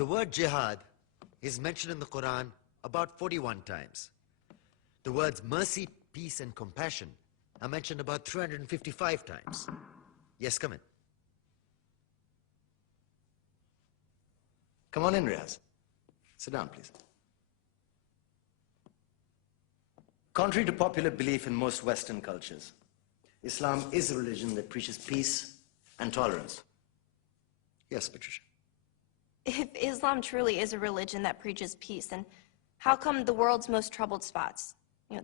The word jihad is mentioned in the Quran about 41 times. The words mercy, peace, and compassion are mentioned about 355 times. Yes, come in. Come on in, Riaz. Sit down, please. Contrary to popular belief in most Western cultures, Islam is a religion that preaches peace and tolerance. Yes, Patricia. If Islam truly is a religion that preaches peace, then how come the world's most troubled spots,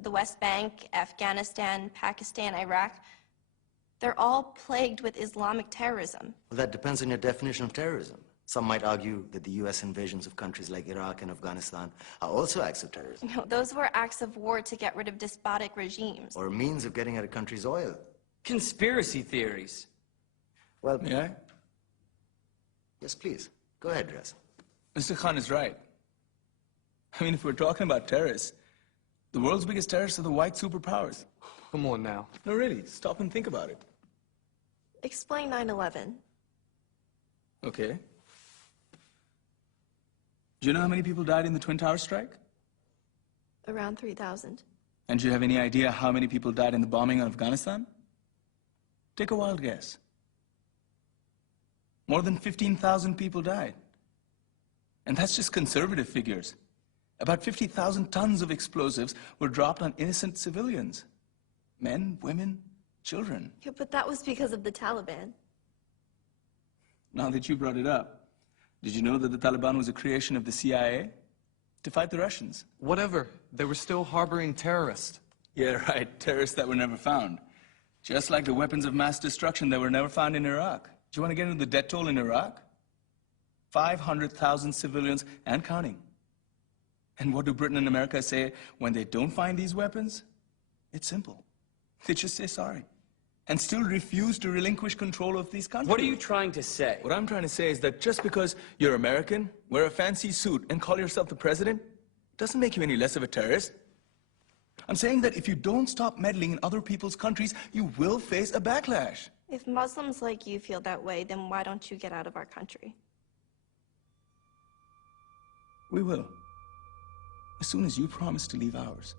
the West Bank, Afghanistan, Pakistan, Iraq, they're all plagued with Islamic terrorism? Well, that depends on your definition of terrorism. Some might argue that the U.S. invasions of countries like Iraq and Afghanistan are also acts of terrorism. Those were acts of war to get rid of despotic regimes. Or a means of getting at a country's oil. Conspiracy theories. Well, May I? Yes, please. Go ahead, Riaz. Mr. Khan is right. I mean, if we're talking about terrorists, the world's biggest terrorists are the white superpowers. Come on now. No, really, stop and think about it. Explain 9/11. Okay. Do you know how many people died in the Twin Towers strike? Around 3,000. And do you have any idea how many people died in the bombing of Afghanistan? Take a wild guess. More than 15,000 people died. And that's just conservative figures. About 50,000 tons of explosives were dropped on innocent civilians. Men, women, children. Yeah, but that was because of the Taliban. Now that you brought it up, did you know that the Taliban was a creation of the CIA to fight the Russians? Whatever. They were still harboring terrorists. Yeah, right. Terrorists that were never found. Just like the weapons of mass destruction that were never found in Iraq. Do you want to get into the death toll in Iraq? 500,000 civilians and counting. And what do Britain and America say when they don't find these weapons? It's simple. They just say sorry. And still refuse to relinquish control of these countries. What are you trying to say? What I'm trying to say is that just because you're American, wear a fancy suit, and call yourself the president, doesn't make you any less of a terrorist. I'm saying that if you don't stop meddling in other people's countries, you will face a backlash. If Muslims like you feel that way, then why don't you get out of our country? We will. As soon as you promise to leave ours.